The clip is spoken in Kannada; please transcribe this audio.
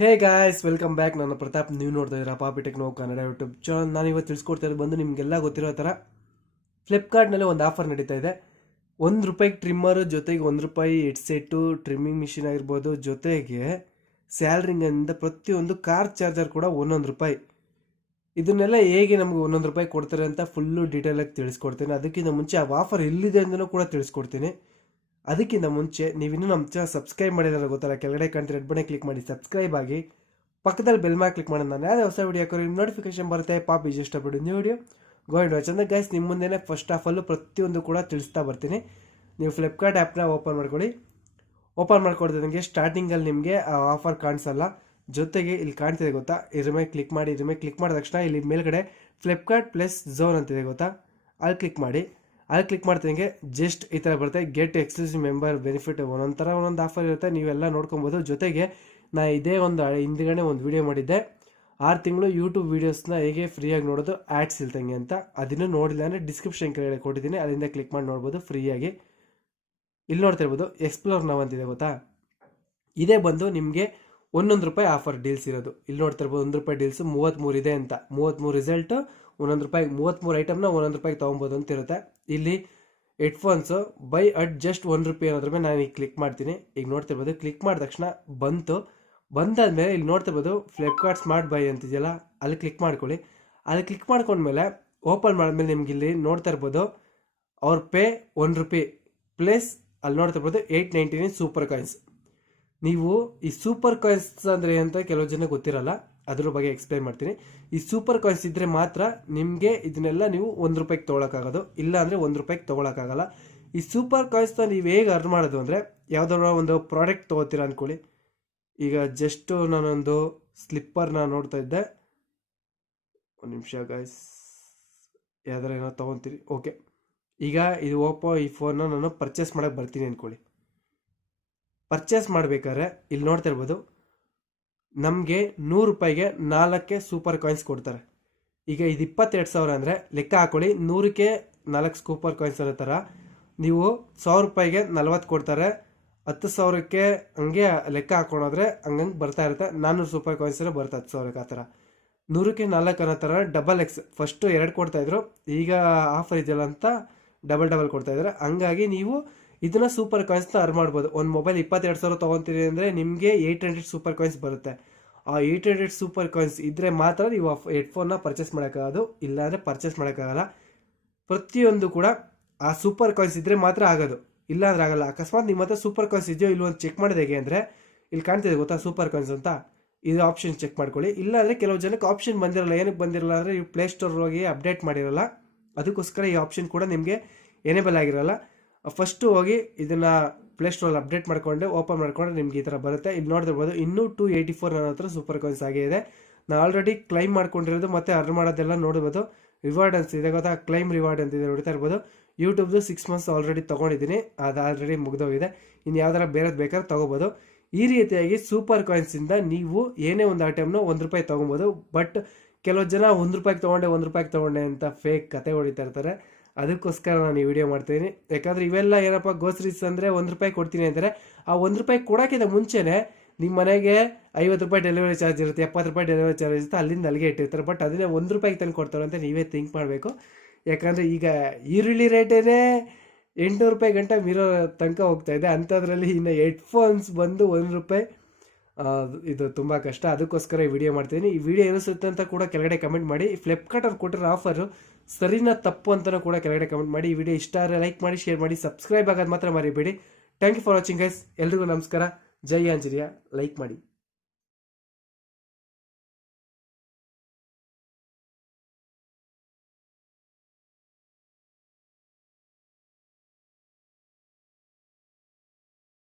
Hey guys, welcome back. ನನ್ನ ಪ್ರತಾಪ್. ನೀವು ನೋಡ್ತಾ ಇದ್ದೀರಾ ಪಾಪಿ ಟೆಕ್ನೋ ಕನ್ನಡ ಯೂಟ್ಯೂಬ್ ಚಾನಲ್. ನಾನು ಇವತ್ತು ತಿಳಿಸ್ಕೊಡ್ತಾ ಇರೋದು ಬಂದು ನಿಮಗೆಲ್ಲ ಗೊತ್ತಿರೋ ಥರ ಫ್ಲಿಪ್ಕಾರ್ಟ್ನಲ್ಲಿ ಒಂದು ಆಫರ್ ನಡೀತಾ ಇದೆ. ₹1 ಟ್ರಿಮ್ಮರು ಜೊತೆಗೆ ₹1 ಹೆಡ್ಸೆಟ್ಟು, ಟ್ರಿಮ್ಮಿಂಗ್ ಮಿಷಿನ್ ಆಗಿರ್ಬೋದು, ಜೊತೆಗೆ ಸ್ಯಾಲ್ರಿಂಗಿಂದ ಪ್ರತಿಯೊಂದು ಕಾರ್ ಚಾರ್ಜರ್ ಕೂಡ ₹1. ಇದನ್ನೆಲ್ಲ ಹೇಗೆ ನಮಗೆ ₹1 ಕೊಡ್ತಾರೆ ಅಂತ ಫುಲ್ಲು ಡೀಟೇಲಾಗಿ ತಿಳಿಸ್ಕೊಡ್ತೀನಿ. ಅದಕ್ಕಿಂತ ಮುಂಚೆ ಆ ಆಫರ್ ಎಲ್ಲಿದೆ ಅಂತಲೂ ಕೂಡ ತಿಳಿಸ್ಕೊಡ್ತೀನಿ. ಅದಕ್ಕಿಂತ ಮುಂಚೆ ನೀವಿನ್ನೂ ನಮ್ಮ ಚಾನಲ್ ಸಬ್ಸ್ಕ್ರೈಬ್ ಮಾಡಿದ್ರೆ ಗೊತ್ತಲ್ಲ, ಕೆಳಗಡೆ ಕಾಣ್ತಿರೋ ರೆಡ್ ಬಟನ್ ಕ್ಲಿಕ್ ಮಾಡಿ ಸಬ್ಸ್ಕ್ರೈಬ್ ಆಗಿ, ಪಕ್ಕದಲ್ಲಿ ಬೆಲ್ ಮಾರ್ಕ್ ಕ್ಲಿಕ್ ಮಾಡಿ ನಾನು ಯಾವುದೇ ಹೊಸ ವಿಡಿಯೋ ಹಾಕೋರು ನಿಮ್ಮ ನೋಟಿಫಿಕೇಶನ್ ಬರುತ್ತೆ. ಪಾಪಿ ಇಷ್ಟಪಟ್ಟು ನ್ಯೂ ವಿಡಿಯೋ ಗೋಯಿಂಡ್ ವಾಚ್ ಅಂತ ಗೈಸ್. ನಿಮ್ಮ ಮುಂದೆನೇ ಫಸ್ಟ್ ಆಫ್ ಆಲ್ ಪ್ರತಿಯೊಂದು ಕೂಡ ತಿಳಿಸ್ತಾ ಬರ್ತೀನಿ. ನೀವು ಫ್ಲಿಪ್ಕಾರ್ಟ್ ಆ್ಯಪ್ನ ಓಪನ್ ಮಾಡ್ಕೊಳ್ಳಿ. ಓಪನ್ ಮಾಡ್ಕೊಡ್ತಿದ್ದಂಗೆ ಸ್ಟಾರ್ಟಿಂಗಲ್ಲಿ ನಿಮಗೆ ಆ ಆಫರ್ ಕಾಣಿಸಲ್ಲ. ಜೊತೆಗೆ ಇಲ್ಲಿ ಕಾಣ್ತಿದೆ ಗೊತ್ತಾ, ಇದ್ರ ಮೇಲೆ ಕ್ಲಿಕ್ ಮಾಡಿ. ಇದ್ರ ಮೇಲೆ ಕ್ಲಿಕ್ ಮಾಡಿದ ತಕ್ಷಣ ಇಲ್ಲಿ ಮೇಲ್ಗಡೆ ಫ್ಲಿಪ್ಕಾರ್ಟ್ ಪ್ಲಸ್ ಝೋನ್ ಅಂತಿದೆ ಗೊತ್ತಾ, ಅಲ್ಲಿ ಕ್ಲಿಕ್ ಮಾಡಿ. ಅಲ್ಲಿ ಕ್ಲಿಕ್ ಮಾಡ್ತಿದ್ದಂಗೆ ಜಸ್ಟ್ ಈ ಥರ ಬರುತ್ತೆ, ಗೆಟ್ ಎಕ್ಸ್ಕ್ಲೂಸಿವ್ ಮೆಂಬರ್ ಬೆನಿಫಿಟ್. ಒಂದೊಂದು ಆಫರ್ ಇರುತ್ತೆ, ನೀವೆಲ್ಲ ನೋಡ್ಕೊಬೋದು. ಜೊತೆಗೆ ನಾ ಇದೇ ಒಂದು ಹಿಂದ್ಗಡೆ ಒಂದು ವಿಡಿಯೋ ಮಾಡಿದ್ದೆ, 6 ತಿಂಗಳು ಯೂಟ್ಯೂಬ್ ವೀಡಿಯೋಸ್ನ ಹೇಗೆ ಫ್ರೀಯಾಗಿ ನೋಡೋದು ಆ್ಯಡ್ಸ್ ಇಲ್ದಂಗೆ ಅಂತ. ಅದನ್ನು ನೋಡಿಲ್ಲ ಅಂದರೆ ಡಿಸ್ಕ್ರಿಪ್ಷನ್ ಕೆಳಗಡೆ ಕೊಟ್ಟಿದ್ದೀನಿ, ಅಲ್ಲಿಂದ ಕ್ಲಿಕ್ ಮಾಡಿ ನೋಡ್ಬೋದು ಫ್ರೀಯಾಗಿ. ಇಲ್ಲಿ ನೋಡ್ತಾ ಇರ್ಬೋದು ಎಕ್ಸ್ಪ್ಲೋರ್ ನಾವು ಅಂತಿದೆ ಗೊತ್ತಾ, ಇದೇ ಬಂದು ನಿಮಗೆ ₹1 ಆಫರ್ ಡೀಲ್ಸ್ ಇರೋದು. ಇಲ್ಲಿ ನೋಡ್ತಾ ಇರ್ಬೋದು ₹1 ಡೀಲ್ಸ್ 33 ಇದೆ ಅಂತ. 33 ರಿಸಲ್ಟು ₹1, 33 ಐಟಮ್ನ ₹1 ತೊಗೊಬೋದು ಅಂತ ಇರುತ್ತೆ. ಇಲ್ಲಿ ಹೆಡ್ಫೋನ್ಸು ಬೈ ಅಟ್ ಜಸ್ಟ್ ₹1 ಅನ್ನೋದ್ರ ಮೇಲೆ ನಾನು ಈಗ ಕ್ಲಿಕ್ ಮಾಡ್ತೀನಿ. ಈಗ ನೋಡ್ತಿರ್ಬೋದು, ಕ್ಲಿಕ್ ಮಾಡಿದ ತಕ್ಷಣ ಬಂದಾದ್ಮೇಲೆ ಇಲ್ಲಿ ನೋಡ್ತಿರ್ಬೋದು ಫ್ಲಿಪ್ಕಾರ್ಟ್ ಸ್ಮಾರ್ಟ್ ಬೈ ಅಂತಿದೆಯಲ್ಲ, ಅಲ್ಲಿ ಕ್ಲಿಕ್ ಮಾಡ್ಕೊಳ್ಳಿ. ಅಲ್ಲಿ ಕ್ಲಿಕ್ ಮಾಡ್ಕೊಂಡ್ಮೇಲೆ ಓಪನ್ ಮಾಡಿದ್ಮೇಲೆ ನಿಮ್ಗೆ ಇಲ್ಲಿ ನೋಡ್ತಾ ಇರ್ಬೋದು ಅವ್ರ ಪೇ ₹1 ಪ್ಲಸ್ ಅಲ್ಲಿ ನೋಡ್ತಾ ಇರ್ಬೋದು 899 ಸೂಪರ್ ಕಾಯಿನ್ಸ್. ನೀವು ಈ ಸೂಪರ್ ಕಾಯಿನ್ಸ್ ಅಂದರೆ ಅಂತ ಕೆಲವು ಜನ ಗೊತ್ತಿರಲ್ಲ, ಅದ್ರ ಬಗ್ಗೆ ಎಕ್ಸ್ಪ್ಲೈನ್ ಮಾಡ್ತೀನಿ. ಈ ಸೂಪರ್ ಕಾಯಿನ್ಸ್ ಇದ್ದರೆ ಮಾತ್ರ ನಿಮಗೆ ಇದನ್ನೆಲ್ಲ ನೀವು ₹1 ತೊಗೊಳಕ್ಕಾಗೋದು, ಇಲ್ಲ ಅಂದರೆ ₹1 ತೊಗೊಳಕ್ಕಾಗಲ್ಲ. ಈ ಸೂಪರ್ ಕಾಯಿನ್ಸ್ನ ನೀವು ಹೇಗೆ ಅರ್ನ್ ಮಾಡೋದು ಅಂದರೆ, ಯಾವುದಾದ್ರು ಒಂದು ಪ್ರಾಡಕ್ಟ್ ತೊಗೋತೀರಾ ಅಂದ್ಕೊಳ್ಳಿ. ಈಗ ಜಸ್ಟು ನಾನೊಂದು ಸ್ಲಿಪ್ಪರ್ನ ನೋಡ್ತಾ ಇದ್ದೆ, ಒಂದು ನಿಮಿಷ ಗಾಯ್ಸ್, ಯಾವ್ದಾರ ಏನೋ ತೊಗೊತೀರಿ. ಓಕೆ, ಈಗ ಇದು ಓಪೋ ಈ ಫೋನ್ನ ನಾನು ಪರ್ಚೇಸ್ ಮಾಡೋಕ್ಕೆ ಬರ್ತೀನಿ ಅಂದ್ಕೊಳ್ಳಿ. ಪರ್ಚೇಸ್ ಮಾಡಬೇಕಾದ್ರೆ ಇಲ್ಲಿ ನೋಡ್ತಾ ಇರ್ಬೋದು ನಮಗೆ ₹100ಗೆ 4 ಸೂಪರ್ ಕಾಯಿನ್ಸ್ ಕೊಡ್ತಾರೆ. ಈಗ ಇದು 22,000 ಅಂದರೆ ಲೆಕ್ಕ ಹಾಕೊಳ್ಳಿ, 100ಕ್ಕೆ 4 ಸೂಪರ್ ಕಾಯಿನ್ಸ್ ಅನ್ನೋ ಥರ. ನೀವು ₹100ಗೆ 40 ಕೊಡ್ತಾರೆ, 10,000ಕ್ಕೆ ಹಂಗೆ ಲೆಕ್ಕ ಹಾಕೊಂಡೋದ್ರೆ ಹಂಗಂಗೆ ಬರ್ತಾ ಇರುತ್ತೆ. 400 ಸೂಪರ್ ಕಾಯಿನ್ಸ್ ಬರುತ್ತೆ 10,000ಕ್ಕೆ. ಆ ಥರ 100ಕ್ಕೆ 4 ಅನ್ನೋ ಥರ XXX. ಫಸ್ಟು 2 ಕೊಡ್ತಾಯಿದ್ರು, ಈಗ ಆಫರ್ ಇದೆಯಲ್ಲ ಅಂತ ಡಬಲ್ ಕೊಡ್ತಾಯಿದ್ದಾರೆ. ಹಂಗಾಗಿ ನೀವು ಇದನ್ನ ಸೂಪರ್ ಕಾಯಿನ್ಸ್ನ ಅರ್ನ್ ಮಾಡ್ಬೋದು. ಒಂದು ಮೊಬೈಲ್ 22,000 ತೊಗೊತೀರಿ ಅಂದರೆ ನಿಮಗೆ 800 ಸೂಪರ್ ಕಾಯಿನ್ಸ್ ಬರುತ್ತೆ. ಆ 800 ಸೂಪರ್ ಕಾಯಿನ್ಸ್ ಇದ್ದರೆ ಮಾತ್ರ ನೀವು ಆ ಹೆಡ್ಫೋನ್ನ ಪರ್ಚೇಸ್ ಮಾಡೋಕ್ಕಾಗೋದು, ಇಲ್ಲಾಂದರೆ ಪರ್ಚೇಸ್ ಮಾಡೋಕ್ಕಾಗಲ್ಲ. ಪ್ರತಿಯೊಂದು ಕೂಡ ಆ ಸೂಪರ್ ಕಾಯಿನ್ಸ್ ಇದ್ದರೆ ಮಾತ್ರ ಆಗೋದು, ಇಲ್ಲಾಂದ್ರೆ ಆಗಲ್ಲ. ಅಕಸ್ಮಾತ್ ನಿಮ್ಮ ಹತ್ರ ಸೂಪರ್ ಕಾಯಿನ್ಸ್ ಇದೆಯೋ ಇಲ್ಲೋ ಅಂತ ಚೆಕ್ ಮಾಡೋದು ಹೇಗೆ ಅಂದರೆ, ಇಲ್ಲಿ ಕಾಣ್ತಿದೆ ಗೊತ್ತಾ ಸೂಪರ್ ಕಾಯಿನ್ಸ್ ಅಂತ, ಇದು ಆಪ್ಷನ್ ಚೆಕ್ ಮಾಡ್ಕೊಳ್ಳಿ. ಇಲ್ಲಾಂದರೆ ಕೆಲವು ಜನಕ್ಕೆ ಆಪ್ಷನ್ ಬಂದಿರಲ್ಲ. ಏನಕ್ಕೆ ಬಂದಿರಲ್ಲ ಅಂದರೆ ನೀವು ಪ್ಲೇಸ್ಟೋರ್ ಹೋಗಿ ಅಪ್ಡೇಟ್ ಮಾಡಿರಲ್ಲ, ಅದಕ್ಕೋಸ್ಕರ ಈ ಆಪ್ಷನ್ ಕೂಡ ನಿಮಗೆ ಎನೇಬಲ್ ಆಗಿರಲ್ಲ. ಫಸ್ಟು ಹೋಗಿ ಇದನ್ನು ಪ್ಲೇಸ್ಟೋರಲ್ಲಿ ಅಪ್ಡೇಟ್ ಮಾಡಿಕೊಂಡೆ ಓಪನ್ ಮಾಡಿಕೊಂಡ್ರೆ ನಿಮ್ಗೆ ಈ ಥರ ಬರುತ್ತೆ. ಇಲ್ಲಿ ನೋಡ್ತಿರ್ಬೋದು ಇನ್ನೂ 284 ನನ್ನ ಹತ್ರ ಸೂಪರ್ ಕಾಯಿನ್ಸ್ ಆಗೇ ಇದೆ. ನಾನು ಆಲ್ರೆಡಿ ಕ್ಲೈಮ್ ಮಾಡ್ಕೊಂಡಿರೋದು ಮತ್ತು ಅರ್ನ್ ಮಾಡೋದೆಲ್ಲ ನೋಡ್ಬೋದು. ರಿವಾರ್ಡ್ ಅನ್ಸಿದೆ ಗೊತ್ತಾ, ಕ್ಲೈಮ್ ರಿವಾರ್ಡ್ ಅಂತಿದೆ ನೋಡ್ತಾ ಇರ್ಬೋದು. ಯೂಟ್ಯೂಬ್ದು 6 ಮಂತ್ಸ್ ಆಲ್ರೆಡಿ ತೊಗೊಂಡಿದ್ದೀನಿ, ಅದು ಆಲ್ರೆಡಿ ಮುಗ್ದೋಗಿದೆ. ಇನ್ನು ಯಾವ್ದಾರ ಬೇರೆದು ಬೇಕಾದ್ರೆ ತೊಗೋಬೋದು. ಈ ರೀತಿಯಾಗಿ ಸೂಪರ್ ಕಾಯಿನ್ಸಿಂದ ನೀವು ಏನೇ ಒಂದು ಐಟಮ್ನ ₹1 ತೊಗೊಬೋದು. ಬಟ್ ಕೆಲವು ಜನ ₹1 ತೊಗೊಂಡೆ ಅಂತ ಫೇಕ್ ಕತೆ ಹೊಡಿತಾ ಇರ್ತಾರೆ. ಅದಕ್ಕೋಸ್ಕರ ನಾನು ಈ ವಿಡಿಯೋ ಮಾಡ್ತೀನಿ. ಯಾಕಂದರೆ ಇವೆಲ್ಲ ಏನಪ್ಪ ಗ್ರೋಸರೀಸ್ ಅಂದರೆ ₹1 ಕೊಡ್ತೀನಿ ಅಂತಾರೆ. ಆ ₹1 ಕೊಡೋಕ್ಕಿಂತ ಮುಂಚೆನೇ ನಿಮ್ಮ ಮನೆಗೆ ₹50 ಡೆಲಿವರಿ ಚಾರ್ಜ್ ಇರುತ್ತೆ, ₹70 ಡೆಲಿವರಿ ಚಾರ್ಜ್ ಇರುತ್ತೆ, ಅಲ್ಲಿಂದ ಅಲ್ಲಿಗೆ ಇಟ್ಟಿರ್ತಾರೆ. ಬಟ್ ಅದನ್ನೇ ₹1 ತಂದು ಕೊಡ್ತಾರೆ ಅಂತ ನೀವೇ ಥಿಂಕ್ ಮಾಡಬೇಕು. ಯಾಕಂದರೆ ಈಗ ಈರುಳ್ಳಿ ರೇಟೇ ₹800 ಗಂಟೆ ಮೀರೋ ತನಕ ಹೋಗ್ತಾ ಇದೆ. ಅಂಥದ್ರಲ್ಲಿ ಇನ್ನು ಹೆಡ್ಫೋನ್ಸ್ ಬಂದು ₹1, ಇದು ತುಂಬ ಕಷ್ಟ. ಅದಕ್ಕೋಸ್ಕರ ಈ ವಿಡಿಯೋ ಮಾಡ್ತೀನಿ. ಈ ವಿಡಿಯೋ ಏನಿಸುತ್ತೆ ಅಂತ ಕೂಡ ಕೆಳಗಡೆ ಕಮೆಂಟ್ ಮಾಡಿ. ಫ್ಲಿಪ್ಕಾರ್ಟ್ ಅವ್ರು ಕೊಟ್ಟಿರೋ ಆಫರು ಸರಿನಾ ತಪ್ಪು ಅಂತಲೂ ಕೂಡ ಕೆಳಗಡೆ ಕಮೆಂಟ್ ಮಾಡಿ. ಈ ವಿಡಿಯೋ ಇಷ್ಟ ಆದರೆ ಲೈಕ್ ಮಾಡಿ, ಶೇರ್ ಮಾಡಿ, ಸಬ್ಸ್ಕ್ರೈಬ್ ಆಗೋದು ಮಾತ್ರ ಮರಿಬೇಡಿ. Thank you for watching guys. ಎಲ್ರಿಗೂ ನಮಸ್ಕಾರ. ಜೈ ಆಂಜನೇಯ. ಲೈಕ್ ಮಾಡಿ.